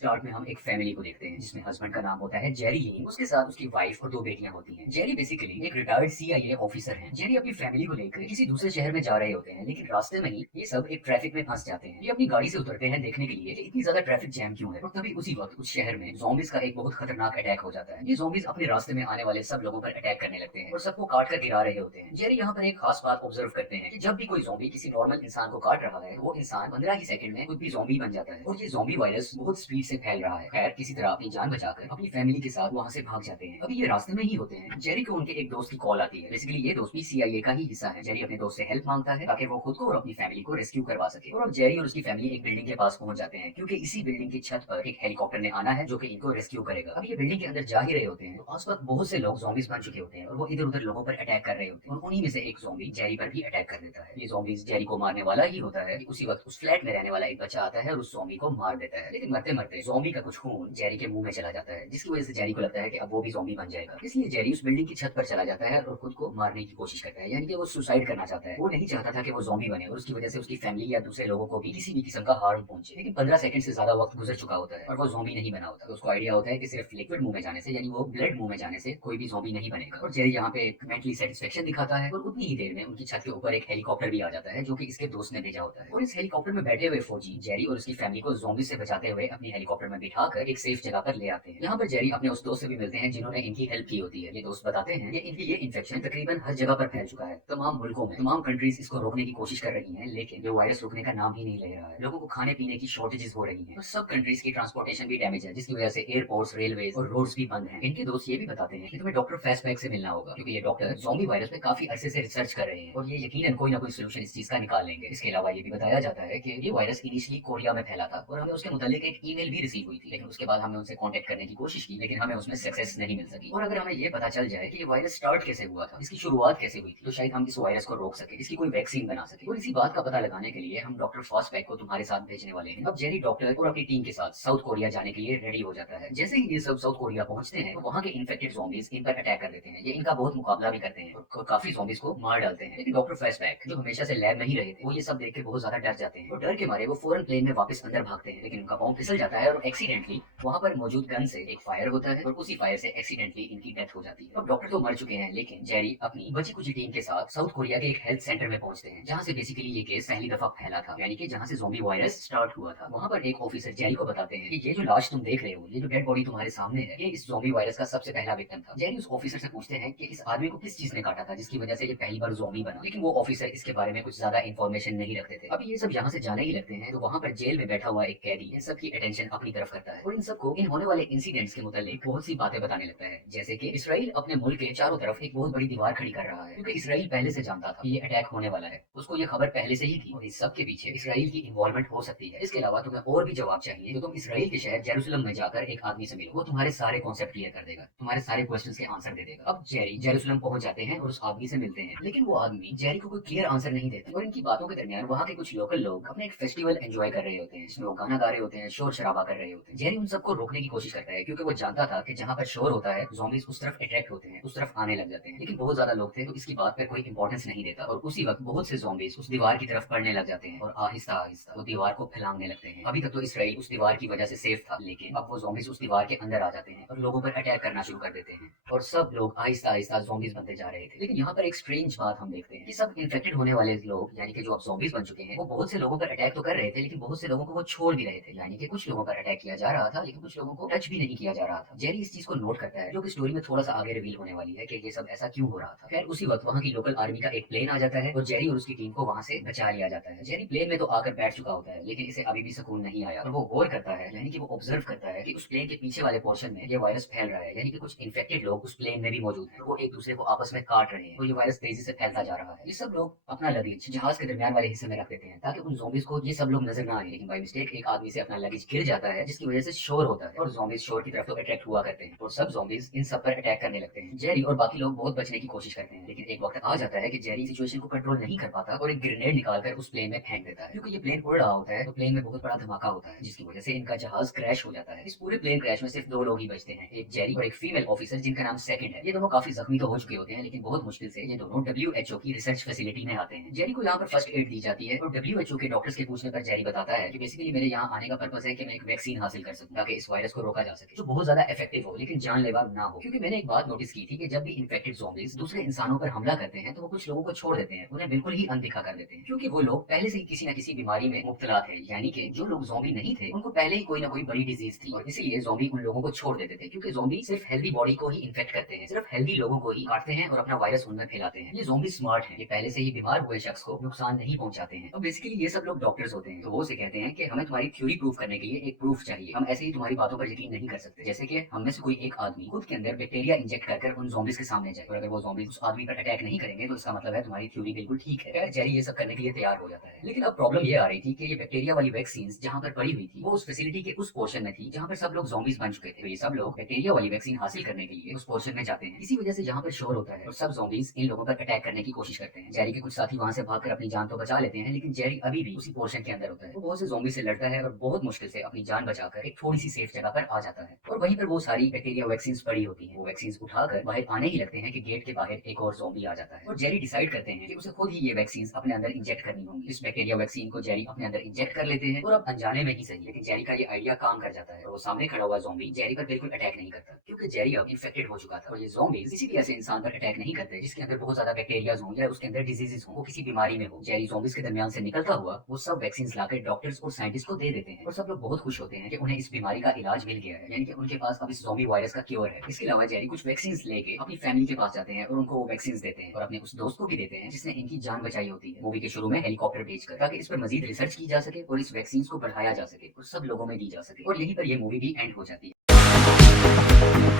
Start में हम एक फैमिली को देखते हैं जिसमें हस्बैंड का नाम होता है जेरी लीन, उसके साथ उसकी वाइफ और 2 बेटियां होती हैं। जेरी बेसिकली एक रिटायर्ड सीआईए ऑफिसर हैं। जेरी अपनी फैमिली को लेकर किसी दूसरे शहर में जा रहे होते हैं, लेकिन रास्ते में ही ये सब एक ट्रैफिक में फंस जाते हैं। ये अपनी गाड़ी से उतरते हैं देखने के लिए कि इतनी ज्यादा ट्रैफिक जैम क्यों है, और तभी उसी वक्त उस शहर में ज़ॉम्बीज़ का एक बहुत खतरनाक अटैक हो जाता है। ये ज़ॉम्बीज़ अपने रास्ते में आने वाले सब लोगों पर अटैक करने लगते हैं और सबको काट कर गिरा रहे होते हैं। जेरी यहाँ पर एक खास बात ऑब्जर्व करते हैं कि जब भी कोई ज़ॉम्बी किसी नॉर्मल इंसान को काट रहा है, वो इंसान 15 ही सेकंड में खुद भी ज़ॉम्बी बन जाता है और ये ज़ॉम्बी वायरस बहुत स्पीड से फैल रहा है। खैर, किसी तरह अपनी जान बचाकर अपनी फैमिली के साथ वहाँ से भाग जाते हैं। अभी ये रास्ते में ही होते हैं, जेरी को उनके एक दोस्त की कॉल आती है। बेसिकली ये दोस्त भी सीआईए का ही हिस्सा है। जेरी अपने दोस्त से हेल्प मांगता है ताकि वो खुद को और अपनी फैमिली को रेस्क्यू करवा सके। और अब जेरी और उसकी फैमिली एक बिल्डिंग के पास पहुंच जाते हैं, क्योंकि इसी बिल्डिंग की छत पर एक हेलीकॉप्टर ने आना है जो कि इनको रेस्क्यू करेगा। अब ये बिल्डिंग के अंदर जा ही रहे होते हैं तो आसपास बहुत से लोग ज़ॉम्बीज़ बन चुके होते हैं और वो इधर उधर लोगों पर अटैक कर रहे होते हैं, और उन्हीं में से एक ज़ॉम्बी जेरी पर भी अटैक कर देता है। ये ज़ॉम्बीज़ जेरी को मारने वाला ही होता है कि उसी वक्त उस फ्लैट में रहने वाला एक बच्चा आता है और उस ज़ॉम्बी को मार देता है। लेकिन मरते मरते ज़ॉम्बी का कुछ खून जेरी के मुंह में चला जाता है, जिसकी वजह से जेरी को लगता है कि अब वो भी ज़ॉम्बी बन जाएगा। इसलिए जेरी उस बिल्डिंग की छत पर चला जाता है और खुद को मारने की कोशिश करता है, यानी कि वो सुसाइड करना चाहता है। वो नहीं चाहता था कि वो ज़ॉम्बी बने और उसकी वजह से उसकी फैमिली या दूसरे लोगों को भी किसी भी किस्म का हार्म पहुंचे। लेकिन 15 सेकंड से ज्यादा वक्त गुजर चुका होता है और वो ज़ॉम्बी नहीं बना होता। तो उसको आइडिया होता है कि सिर्फ लिक्विड मुंह में जाने से, यानी वो ब्लड मुंह में जाने से कोई भी ज़ॉम्बी नहीं बनेगा। और जेरी यहाँ पे एक मेंटली सेटिस्फेक्शन दिखाता है और उतनी ही देर में उनकी छत के ऊपर एक हेलीकॉप्टर भी आ जाता है जो कि इसके दोस्त ने भेजा होता है। और इस हेलीकॉप्टर में बैठे हुए फौजी जेरी और उसकी फैमिली को ज़ॉम्बी से बचाते हुए अपनी हेलीकॉप्टर में बिठाकर एक सेफ जगह पर ले आते हैं। यहाँ पर जेरी अपने उस दोस्त से भी मिलते हैं जिन्होंने इनकी हेल्प की होती है। ये दोस्त बताते हैं कि इनकी ये इन्फेक्शन तकरीबन हर जगह पर फैल चुका है, तमाम मुल्कों में तमाम कंट्रीज इसको रोकने की कोशिश कर रही हैं, लेकिन ये वायरस रुकने का नाम ही नहीं ले रहा है। लोगों को खाने पीने की शॉर्टेजेस हो रही हैं और सब कंट्रीज की ट्रांसपोर्टेशन भी डैमेज है, जिसकी वजह से एयरपोर्ट्स, रेलवे और रोड्स भी बंद हैं। इनके दोस्त ये भी बताते हैं कि तुम्हें डॉक्टर फैसबैक से मिलना होगा, क्योंकि ये डॉक्टर ज़ॉम्बी वायरस पे काफी अरसे से रिसर्च कर रहे हैं और ये यकीनन कोई ना कोई सोल्यूशन इस चीज का निकाल लेंगे। इसके अलावा ये भी बताया जाता है कि ये वायरस इनिशियली कोरिया में फैला था और हमें उसके मुतालिक एक ईमेल भी रिसीव हुई थी, लेकिन उसके बाद हमने उनसे कांटेक्ट करने की कोशिश की, लेकिन हमें उसमें सक्सेस नहीं मिल सकी। और अगर हमें ये पता चल जाए कि ये वायरस स्टार्ट कैसे हुआ था, इसकी शुरुआत कैसे हुई थी, तो शायद हम इस वायरस को रोक सके, इसकी कोई वैक्सीन बना सके। और इसी बात का पता लगाने के लिए हम डॉक्टर फॉसबैक को तुम्हारे साथ भेजने वाले हैं। अब जेरी डॉक्टर और अपनी टीम के साथ साउथ कोरिया जाने के लिए रेडी हो जाता है। जैसे ही ये सब साउथ कोरिया पहुंचते हैं तो वहाँ के इन्फेक्टेड ज़ॉम्बीज इन पर अटैक कर देते हैं। ये इनका बहुत मुकाबला भी करते हैं और काफी ज़ॉम्बीज को मार डालते हैं। लेकिन डॉक्टर फॉसबैक जो हमेशा से लैब में ही रहे थे, वो ये सब देख के बहुत ज्यादा डर जाते हैं और डर के मारे वो फौरन प्लेन में वापस अंदर भागते हैं। लेकिन उनका बॉम्ब फिसल जाता है और एक्सीडेंटली वहाँ पर मौजूद गन से एक फायर होता है और उसी फायर से एक्सीडेंटली इनकी डेथ हो जाती है। अब डॉक्टर तो मर चुके हैं, लेकिन जेरी अपनी बची कुछ टीम के साथ साउथ कोरिया के एक हेल्थ सेंटर में पहुंचते हैं, जहाँ से बेसिकली ये केस पहली दफा फैला था, यानी कि जहाँ से ज़ॉम्बी वायरस स्टार्ट हुआ था। वहाँ पर एक ऑफिसर जेरी को बताते हैं कि ये जो लाश तुम देख रहे हो, ये जो डेड बॉडी तुम्हारे सामने है, ये इस ज़ॉम्बी वायरस का सबसे पहला विक्टिम था। जेरी उस ऑफिसर से पूछते हैं कि इस आदमी को किस चीज ने काटा था जिसकी वजह से ये पहली बार ज़ॉम्बी बना, लेकिन वो ऑफिसर इसके बारे में कुछ ज्यादा इन्फॉर्मेशन नहीं रखते थे। अभी ये सब यहाँ से जाने ही लगते हैं तो वहाँ पर जेल में बैठा हुआ एक कैदी इन सब की अटेंशन अपनी तरफ करता है और इन सबको इन होने वाले इंसिडेंट्स के मुतालिक बहुत सी बातें बताने लगता है, जैसे कि इसराइल अपने मुल्क के चारों तरफ एक बहुत बड़ी दीवार खड़ी कर रहा है, क्योंकि इसराइल पहले से जानता था कि ये अटैक होने वाला है। उसको ये खबर पहले से ही थी और इस सब के पीछे इसराइल की इन्वॉल्वमेंट हो सकती है। इसके अलावा तुम्हें और भी जवाब चाहिए तो तुम इसराइल के शहर जेरूसलम में जाकर एक आदमी से मिलो, वो तुम्हारे सारे कॉन्सेप्ट क्लियर कर देगा, तुम्हारे सारे क्वेश्चंस के आंसर दे देगा। अब जेरी जेरूसलम पहुंच जाते हैं और उस आदमी से मिलते हैं, लेकिन वो आदमी जेरी को कोई क्लियर आंसर नहीं देता और इनकी बातों के दरमियान वहाँ के कुछ लोकल लोग अपने एक फेस्टिवल एंजॉय कर रहे होते हैं, जिसमें वो गाना गा रहे होते हैं, शोर शराबा कर रहे होते हैं। जेरी उन सबको रोकने की कोशिश करता है, क्योंकि वो जानता था कि जहाँ पर शोर होता है ज़ॉम्बीज़ उस तरफ अट्रैक्ट होते हैं, उस तरफ आने लग जाते हैं। लेकिन बहुत ज्यादा लोग थे तो इसकी बात पर कोई इंपॉर्टेंस नहीं देता और उसी वक्त बहुत से ज़ॉम्बीज़ उस दीवार की तरफ बढ़ने लग जाते हैं और आहिस्ता आहिस्ता वो दीवार को फैलाने लगते हैं। अभी तक तो इसराइल उस दीवार की वजह से सेफ था, लेकिन अब वो ज़ॉम्बीज़ उस दीवार के अंदर आ जाते हैं और लोगों पर अटैक करना शुरू कर देते हैं और सब लोग आहिस्ता आहिस्ता ज़ॉम्बीज़ बनते जा रहे थे। लेकिन यहाँ पर एक स्ट्रेंज बात हम देखते हैं कि सब इन्फेक्टेड होने वाले लोग, यानी कि जो अब ज़ॉम्बीज़ बन चुके हैं, वो बहुत से लोगों पर अटैक तो कर रहे थे, लेकिन बहुत से लोगों को वो छोड़ भी रहे थे, यानी कि कुछ लोगों पर अटैक किया जा रहा था लेकिन कुछ लोगों को टच भी नहीं किया जा रहा था। जेरी इस चीज को नोट करता है, जो कि स्टोरी में थोड़ा सा आगे रिवील होने वाली है कि ये सब ऐसा क्यों हो रहा था। खैर, उसी वक्त वहाँ की लोकल आर्मी का एक प्लेन आ जाता है और जेरी और उसकी टीम को वहाँ से बचा लिया जाता है। जेरी प्लेन में तो आकर बैठ चुका होता है, लेकिन इसे अभी भी सुकून नहीं आया और वो गौर करता है, यानी कि वो ऑब्जर्व करता है कि उस प्लेन के पीछे वाले पोर्शन में ये वायरस फैल रहा है, यानी कि कुछ इन्फेक्टेड लोग उस प्लेन में भी मौजूद हैं। वो एक दूसरे को आपस में काट रहे हैं और ये वायरस तेजी से फैलता जा रहा है। ये सब लोग अपना लगेज जहाज के दरमियान वाले हिस्से में रख देते हैं ताकि उन ज़ॉम्बीज़ को ये सब लोग नजर ना आए, लेकिन बाय मिस्टेक एक आदमी से अपना लगेज गिर जाता है, जिसकी वजह से शोर होता है और ज़ॉम्बीज़ शोर की तरफ तो अट्रैक्ट हुआ करते हैं और सब ज़ॉम्बीज़ इन सब पर अटैक करने लगते हैं। जेरी और बाकी लोग बहुत बचने की कोशिश करते हैं, लेकिन एक वक्त आ जाता है कि जेरी सिचुएशन को कंट्रोल नहीं कर पाता और एक ग्रेनेड निकालकर उस प्लेन में फेंक देता है। क्योंकि ये प्लेन उड़ रहा होता है तो प्लेन में बहुत बड़ा धमाका होता है, जिसकी वजह से इनका जहाज क्रैश हो जाता है। इस पूरे प्लेन क्रैश में सिर्फ 2 लोग ही बचते हैं, एक जेरी और एक फीमेल ऑफिसर जिनका नाम सेकंड है। ये दोनों काफी जख्मी तो हो चुके होते हैं, लेकिन बहुत मुश्किल से ये दोनों WHO की रिसर्च फैसिलिटी में आते हैं। जेरी को यहाँ पर फर्स्ट एड दी जाती है और WHO के डॉक्टर्स के पूछने पर जेरी बताता है कि बेसिकली मेरे यहाँ आने का पर्पस है कि मैं एक वैक्सीन हासिल कर सकूं ताकि इस वायरस को रोका जा सके, जो बहुत ज्यादा इफेक्टिव हो लेकिन जानलेवा ना हो। क्योंकि मैंने एक बात नोटिस की थी कि जब भी इन्फेक्टेड ज़ॉम्बीज दूसरे इंसानों पर हमला करते हैं तो वो कुछ लोगों को छोड़ देते हैं, उन्हें बिल्कुल ही अनदेखा कर देते हैं, क्योंकि वो लोग पहले से ही किसी न किसी बीमारी में मुब्तला थे। यानी कि जो लोग ज़ॉम्बी नहीं थे उनको पहले ही कोई ना कोई बड़ी डिजीज थी और इसीलिए ज़ॉम्बी उन लोगों को छोड़ देते थे, क्योंकि ज़ॉम्बी सिर्फ हेल्दी बॉडी को ही इन्फेक्ट करते हैं, सिर्फ हेल्दी लोगों को ही काटते हैं और अपना वायरस उनमें फैलाते हैं। ये ज़ॉम्बी स्मार्ट हैं, ये पहले से ही बीमार हुए शख्स को नुकसान नहीं पहुंचाते हैं। अब बेसिकली ये सब लोग डॉक्टर्स होते हैं, तो वो से कहते हैं कि हमें तुम्हारी थ्योरी प्रूव करने के लिए एक प्रूफ चाहिए, हम ऐसे ही तुम्हारी बातों पर यकीन नहीं कर सकते। जैसे कि हम में से कोई एक आदमी खुद के अंदर बैक्टीरिया इंजेक्ट कर उन ज़ॉम्बीज के सामने जाए और अगर वो ज़ॉम्बीज उस आदमी पर अटैक नहीं करेंगे तो इसका मतलब है तुम्हारी थ्योरी बिल्कुल ठीक है। खैर जेरी ये सब करने के लिए तैयार हो जाता है, लेकिन अब प्रॉब्लम ये आ रही थी कि ये बैक्टीरिया वाली वैक्सीन जहां पर पड़ी हुई थी वो उस फैसिलिटी के उस पोर्शन में थी जहां पर सब लोग ज़ॉम्बीज बन चुके थे। तो ये सब लोग बैक्टीरिया वाली वैक्सीन हासिल करने के लिए उस पोर्शन में जाते हैं। इसी वजह से जहां पर शोर होता है और सब ज़ॉम्बीज इन लोगों पर अटैक करने की कोशिश करते हैं। जेरी के कुछ साथी वहां से भागकर अपनी जान तो बचा लेते हैं, लेकिन जेरी अभी भी उसी पोर्शन के अंदर होता है। वो बहुत से ज़ॉम्बी से लड़ता है और बहुत मुश्किल से अपनी जान बचाकर एक थोड़ी सी सेफ जगह पर आ जाता है और वहीं पर वो सारी बैक्टीरिया वैक्सीन पड़ी होती है। वो वैक्सीन उठाकर बाहर आने ही लगते हैं कि गेट के बाहर एक और ज़ॉम्बी आ जाता है और जेरी डिसाइड करते हैं कि उसे खुद ही ये वैक्सीन अपने अंदर इंजेक्ट करनी होंगी। इस बैक्टीरिया वैक्सीन को जेरी अपने अंदर इंजेक्ट कर लेते हैं और अब अनजाने में ही सही, लेकिन जेरी का ये आइडिया काम कर जाता है और वो सामने खड़ा हुआ ज़ॉम्बी जेरी पर बिल्कुल अटैक नहीं करता, क्योंकि जेरी अब इन्फेक्टेड हो चुका था और ये ज़ॉम्बी किसी भी ऐसे इंसान पर अटैक नहीं करते जिसके अंदर बहुत ज्यादा बैक्टीरिया हो या उसके अंदर डिजीजेस हो, वो किसी बीमारी में हो। जेरी ज़ॉम्बीज के दरमियान से निकलता हुआ वो सब वैक्सीन लाकर डॉक्टर्स और साइंटिस्ट को दे देते हैं और सब लोग बहुत खुश होते हैं कि उन्हें इस बीमारी का इलाज मिल गया है, यानी कि उनके पास अब इस ज़ॉम्बी वायरस का क्योर है। इसके अलावा जेरी कुछ वैक्सीन लेके अपनी फैमिली के पास जाते हैं और उनको वैक्सीन देते हैं और अपने उस दोस्त को भी देते हैं जिसने इनकी जान बचाई होती है मूवी के शुरू में हेलीकॉप्टर भेजकर, ताकि इस पर मजीद रिसर्च की जा सके और इस वैक्सीन को बढ़ाया जा सके और सब लोगों में दी जा सके। और यहीं पर यह मूवी भी एंड हो जाती है।